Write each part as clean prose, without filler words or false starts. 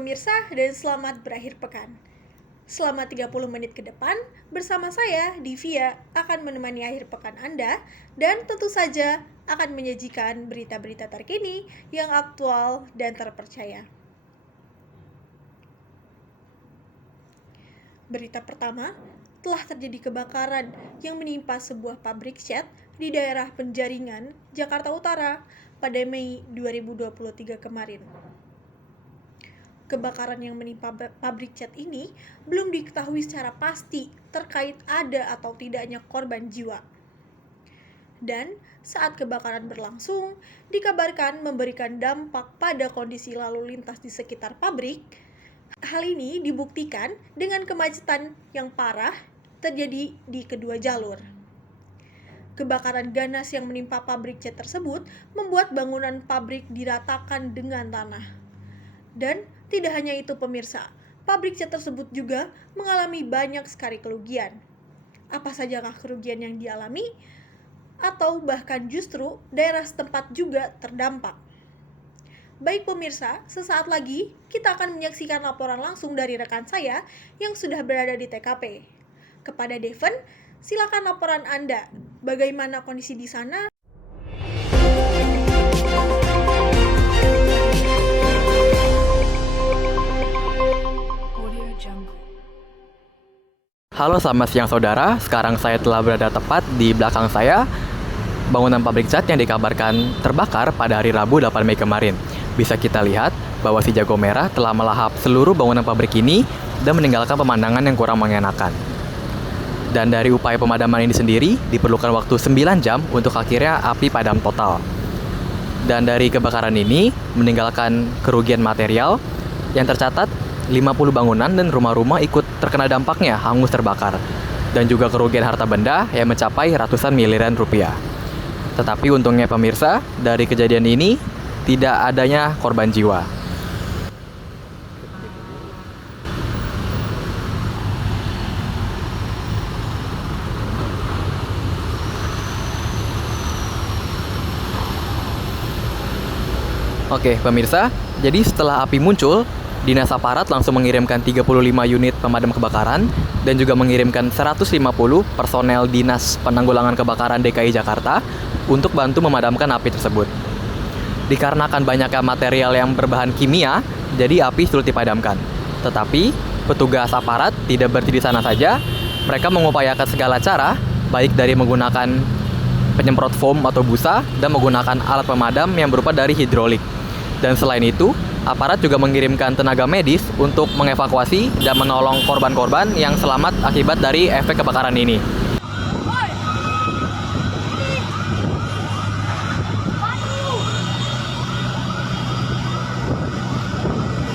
pemirsa dan selamat berakhir pekan. Selama 30 menit ke depan, bersama saya, Divya, akan menemani akhir pekan Anda dan tentu saja akan menyajikan berita-berita terkini yang aktual dan terpercaya. Berita pertama, telah terjadi kebakaran yang menimpa sebuah pabrik cat di daerah Penjaringan, Jakarta Utara pada Mei 2023 kemarin. Kebakaran yang menimpa pabrik cat ini belum diketahui secara pasti terkait ada atau tidaknya korban jiwa. Dan saat kebakaran berlangsung, dikabarkan memberikan dampak pada kondisi lalu lintas di sekitar pabrik. Hal ini dibuktikan dengan kemacetan yang parah terjadi di kedua jalur. Kebakaran ganas yang menimpa pabrik cat tersebut membuat bangunan pabrik diratakan dengan tanah. Dan tidak hanya itu pemirsa, pabrik cat tersebut juga mengalami banyak sekali kerugian. Apa sajakah kerugian yang dialami? Atau bahkan justru daerah setempat juga terdampak. Baik pemirsa, sesaat lagi kita akan menyaksikan laporan langsung dari rekan saya yang sudah berada di TKP. Kepada Devon, silakan laporan Anda. Bagaimana kondisi di sana? Halo, selamat siang saudara. Sekarang saya telah berada tepat di belakang saya, bangunan pabrik cat yang dikabarkan terbakar pada hari Rabu 8 Mei kemarin. Bisa kita lihat bahwa si jago merah telah melahap seluruh bangunan pabrik ini dan meninggalkan pemandangan yang kurang mengenakan. Dan dari upaya pemadaman ini sendiri, diperlukan waktu 9 jam untuk akhirnya api padam total. Dan dari kebakaran ini, meninggalkan kerugian material yang tercatat 50 bangunan dan rumah-rumah ikut terkena dampaknya, hangus terbakar. Dan juga kerugian harta benda yang mencapai ratusan miliaran rupiah. Tetapi untungnya pemirsa, dari kejadian ini tidak adanya korban jiwa. Oke, pemirsa, jadi setelah api muncul, Dinas Aparat langsung mengirimkan 35 unit pemadam kebakaran dan juga mengirimkan 150 personel Dinas Penanggulangan Kebakaran DKI Jakarta untuk bantu memadamkan api tersebut. Dikarenakan banyaknya material yang berbahan kimia, jadi api sulit dipadamkan. Tetapi, petugas aparat tidak berhenti di sana saja. Mereka mengupayakan segala cara, baik dari menggunakan penyemprot foam atau busa dan menggunakan alat pemadam yang berupa dari hidrolik. Dan selain itu, aparat juga mengirimkan tenaga medis untuk mengevakuasi dan menolong korban-korban yang selamat akibat dari efek kebakaran ini.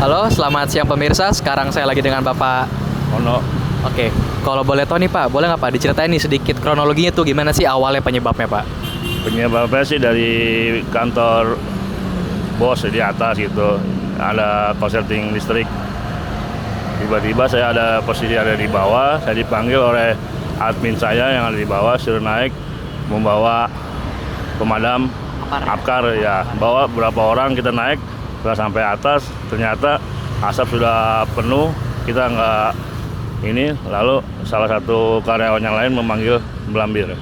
Halo, selamat siang pemirsa. Sekarang saya lagi dengan Bapak Ono. Oke, kalau boleh tahu nih Pak, boleh nggak Pak diceritain nih sedikit kronologinya tuh gimana sih awalnya penyebabnya Pak? Penyebabnya sih dari kantor bos di atas gitu, ada korsleting listrik. Tiba-tiba saya ada posisi ada di bawah, saya dipanggil oleh admin saya yang ada di bawah, suruh naik membawa pemadam apkar ya. Bawa berapa orang kita naik, setelah sampai atas ternyata asap sudah penuh, kita nggak ini, lalu salah satu karyawan yang lain memanggil Belambir.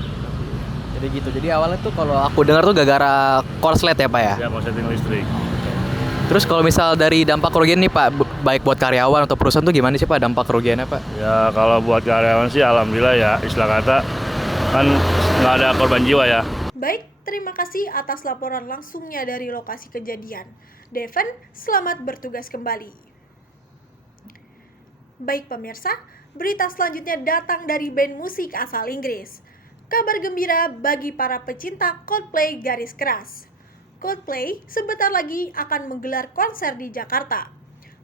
Jadi gitu, jadi awalnya tuh kalau aku dengar tuh gara-gara korslet ya Pak ya? Ya, korsleting listrik. Terus kalau misal dari dampak kerugian nih Pak, baik buat karyawan atau perusahaan tuh gimana sih Pak dampak kerugiannya Pak? Ya kalau buat karyawan sih alhamdulillah ya, istilah kata kan nggak ada korban jiwa ya. Baik, terima kasih atas laporan langsungnya dari lokasi kejadian. Devon, selamat bertugas kembali. Baik pemirsa, berita selanjutnya datang dari band musik asal Inggris. Kabar gembira bagi para pecinta Coldplay garis keras. Coldplay sebentar lagi akan menggelar konser di Jakarta.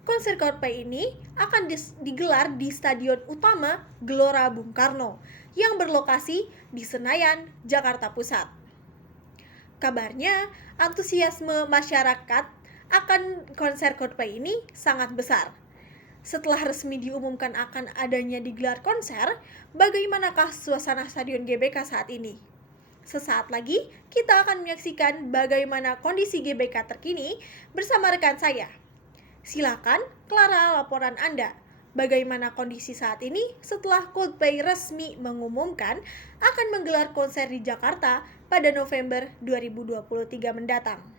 Konser Coldplay ini akan digelar di Stadion Utama Gelora Bung Karno yang berlokasi di Senayan, Jakarta Pusat. Kabarnya, antusiasme masyarakat akan konser Coldplay ini sangat besar. Setelah resmi diumumkan akan adanya digelar konser, bagaimanakah suasana Stadion GBK saat ini? Sesaat lagi, kita akan menyaksikan bagaimana kondisi GBK terkini bersama rekan saya. Silakan, Clara, laporan Anda. Bagaimana kondisi saat ini setelah Coldplay resmi mengumumkan akan menggelar konser di Jakarta pada November 2023 mendatang?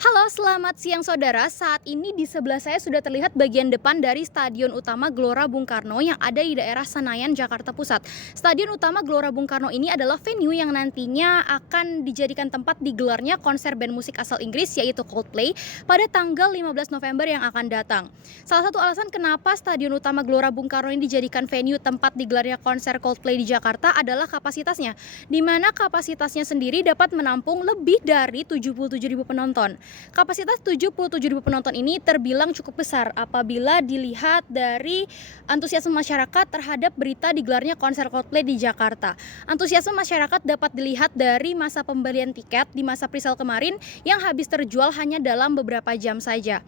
Halo, selamat siang saudara. Saat ini di sebelah saya sudah terlihat bagian depan dari Stadion Utama Gelora Bung Karno yang ada di daerah Senayan, Jakarta Pusat. Stadion Utama Gelora Bung Karno ini adalah venue yang nantinya akan dijadikan tempat digelarnya konser band musik asal Inggris yaitu Coldplay pada tanggal 15 November yang akan datang. Salah satu alasan kenapa Stadion Utama Gelora Bung Karno ini dijadikan venue tempat digelarnya konser Coldplay di Jakarta adalah kapasitasnya, di mana kapasitasnya sendiri dapat menampung lebih dari 77.000 penonton. Kapasitas 77.000 penonton ini terbilang cukup besar apabila dilihat dari antusiasme masyarakat terhadap berita digelarnya konser Coldplay di Jakarta. Antusiasme masyarakat dapat dilihat dari masa pembelian tiket di masa presale kemarin yang habis terjual hanya dalam beberapa jam saja.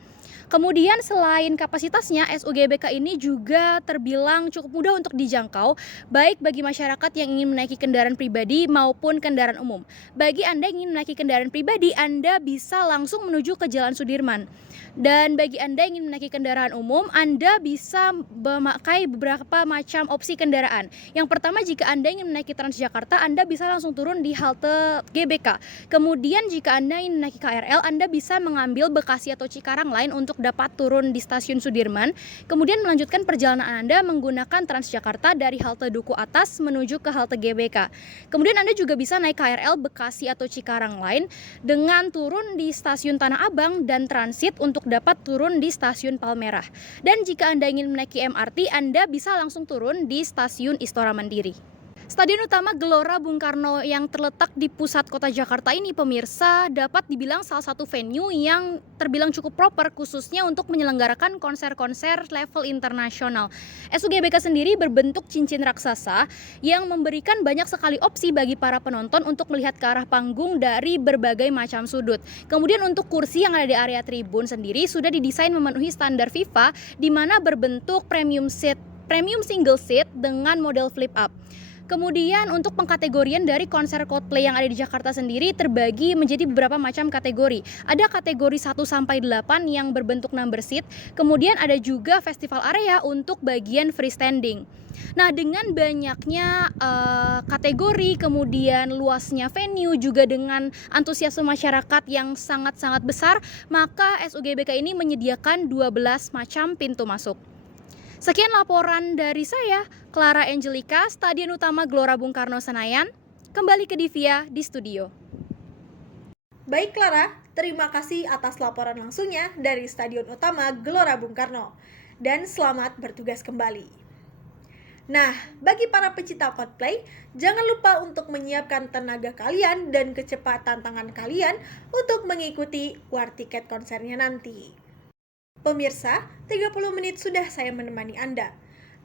Kemudian selain kapasitasnya, SUGBK ini juga terbilang cukup mudah untuk dijangkau, baik bagi masyarakat yang ingin menaiki kendaraan pribadi maupun kendaraan umum. Bagi Anda yang ingin menaiki kendaraan pribadi, Anda bisa langsung menuju ke Jalan Sudirman. Dan bagi Anda yang ingin menaiki kendaraan umum, Anda bisa memakai beberapa macam opsi kendaraan. Yang pertama, jika Anda ingin menaiki Transjakarta, Anda bisa langsung turun di halte GBK. Kemudian jika Anda ingin menaiki KRL, Anda bisa mengambil Bekasi atau Cikarang Line untuk dapat turun di stasiun Sudirman, kemudian melanjutkan perjalanan Anda menggunakan Transjakarta dari halte Duku Atas menuju ke halte GBK. Kemudian Anda juga bisa naik KRL Bekasi atau Cikarang Line dengan turun di stasiun Tanah Abang dan transit untuk dapat turun di stasiun Palmerah. Dan jika Anda ingin menaiki MRT, Anda bisa langsung turun di stasiun Istora Mandiri. Stadion Utama Gelora Bung Karno yang terletak di pusat kota Jakarta ini, pemirsa, dapat dibilang salah satu venue yang terbilang cukup proper khususnya untuk menyelenggarakan konser-konser level internasional. SUGBK sendiri berbentuk cincin raksasa yang memberikan banyak sekali opsi bagi para penonton untuk melihat ke arah panggung dari berbagai macam sudut. Kemudian untuk kursi yang ada di area tribun sendiri sudah didesain memenuhi standar FIFA di mana berbentuk premium single seat dengan model flip up. Kemudian untuk pengkategorian dari konser Coldplay yang ada di Jakarta sendiri terbagi menjadi beberapa macam kategori. Ada kategori 1-8 yang berbentuk number seat, kemudian ada juga festival area untuk bagian freestanding. Nah, dengan banyaknya kategori, kemudian luasnya venue, juga dengan antusiasme masyarakat yang sangat-sangat besar, maka SUGBK ini menyediakan 12 macam pintu masuk. Sekian laporan dari saya, Clara Angelica, Stadion Utama Gelora Bung Karno Senayan. Kembali ke Divya di studio. Baik Clara, terima kasih atas laporan langsungnya dari Stadion Utama Gelora Bung Karno. Dan selamat bertugas kembali. Nah, bagi para pecinta Coldplay, jangan lupa untuk menyiapkan tenaga kalian dan kecepatan tangan kalian untuk mengikuti war tiket konsernya nanti. Pemirsa, 30 menit sudah saya menemani Anda.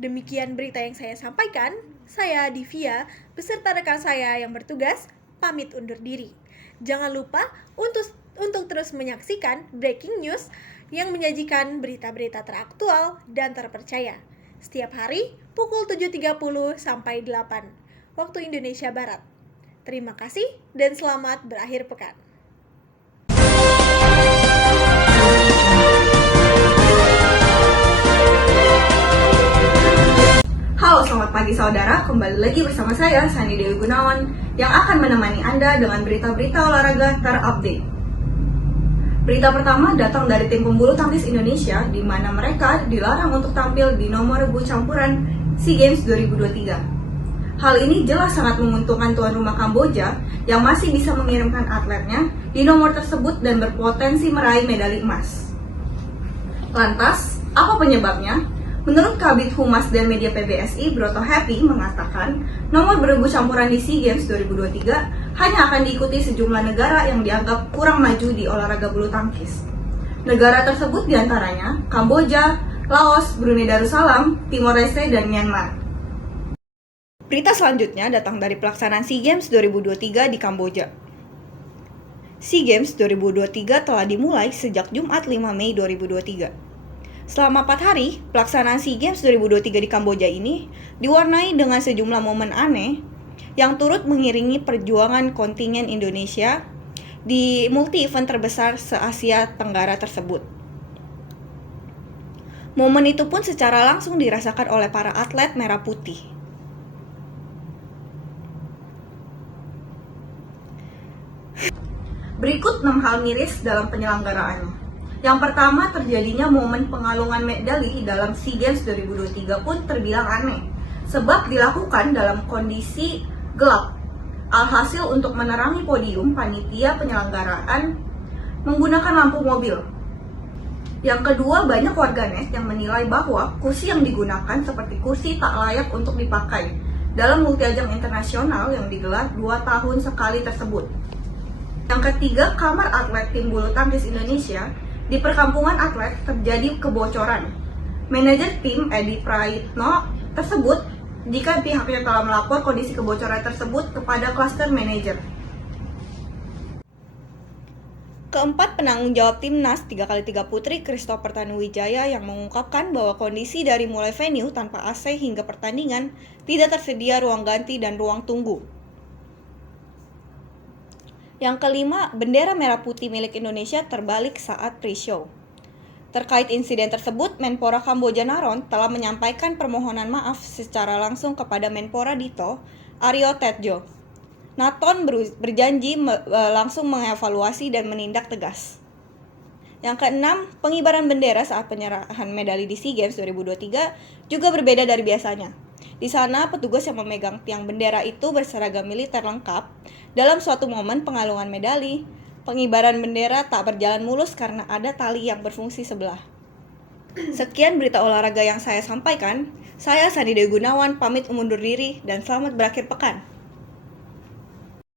Demikian berita yang saya sampaikan. Saya Divya, beserta rekan saya yang bertugas, pamit undur diri. Jangan lupa untuk terus menyaksikan Breaking News yang menyajikan berita-berita teraktual dan terpercaya. Setiap hari, pukul 7.30 sampai 8, waktu Indonesia Barat. Terima kasih dan selamat berakhir pekan. Halo, selamat pagi saudara. Kembali lagi bersama saya, Sandi Dewi Gunawan, yang akan menemani Anda dengan berita-berita olahraga terupdate. Berita pertama datang dari tim pembulu tangkis Indonesia, di mana mereka dilarang untuk tampil di nomor rebut campuran SEA Games 2023. Hal ini jelas sangat menguntungkan tuan rumah Kamboja yang masih bisa mengirimkan atletnya di nomor tersebut dan berpotensi meraih medali emas. Lantas, apa penyebabnya? Menurut Kabid Humas dan Media PBSI, Broto Happy mengatakan nomor beregu campuran di SEA Games 2023 hanya akan diikuti sejumlah negara yang dianggap kurang maju di olahraga bulu tangkis. Negara tersebut diantaranya Kamboja, Laos, Brunei Darussalam, Timor Leste, dan Myanmar. Berita selanjutnya datang dari pelaksanaan SEA Games 2023 di Kamboja. SEA Games 2023 telah dimulai sejak Jumat 5 Mei 2023. Selama 4 hari, pelaksanaan SEA Games 2023 di Kamboja ini diwarnai dengan sejumlah momen aneh yang turut mengiringi perjuangan kontingen Indonesia di multi event terbesar se-Asia Tenggara tersebut. Momen itu pun secara langsung dirasakan oleh para atlet merah putih. Berikut 6 hal miris dalam penyelenggaraannya. Yang pertama, terjadinya momen pengalungan medali dalam SEA Games 2023 pun terbilang aneh, sebab dilakukan dalam kondisi gelap. Alhasil untuk menerangi podium, panitia penyelenggaraan menggunakan lampu mobil. Yang kedua, banyak warganet yang menilai bahwa kursi yang digunakan seperti kursi tak layak untuk dipakai dalam multi ajang internasional yang digelar 2 tahun sekali tersebut. Yang ketiga, kamar atlet tim bulu tangkis Indonesia di perkampungan atlet terjadi kebocoran. Manajer tim Edi Praitno tersebut jika pihaknya telah melapor kondisi kebocoran tersebut kepada cluster manager. Keempat, penanggung jawab timnas 3x3 putri Christopher Tanuwijaya yang mengungkapkan bahwa kondisi dari mulai venue tanpa AC hingga pertandingan tidak tersedia ruang ganti dan ruang tunggu. Yang kelima, bendera merah putih milik Indonesia terbalik saat pre-show. Terkait insiden tersebut, Menpora Kamboja Naron telah menyampaikan permohonan maaf secara langsung kepada Menpora Dito Aryo Tejo. Naton berjanji langsung mengevaluasi dan menindak tegas. Yang keenam, pengibaran bendera saat penyerahan medali di SEA Games 2023 juga berbeda dari biasanya. Di sana, petugas yang memegang tiang bendera itu berseragam militer lengkap. Dalam suatu momen pengalungan medali, pengibaran bendera tak berjalan mulus karena ada tali yang berfungsi sebelah. Sekian berita olahraga yang saya sampaikan. Saya Sandy Dewi Gunawan, pamit undur diri dan selamat berakhir pekan.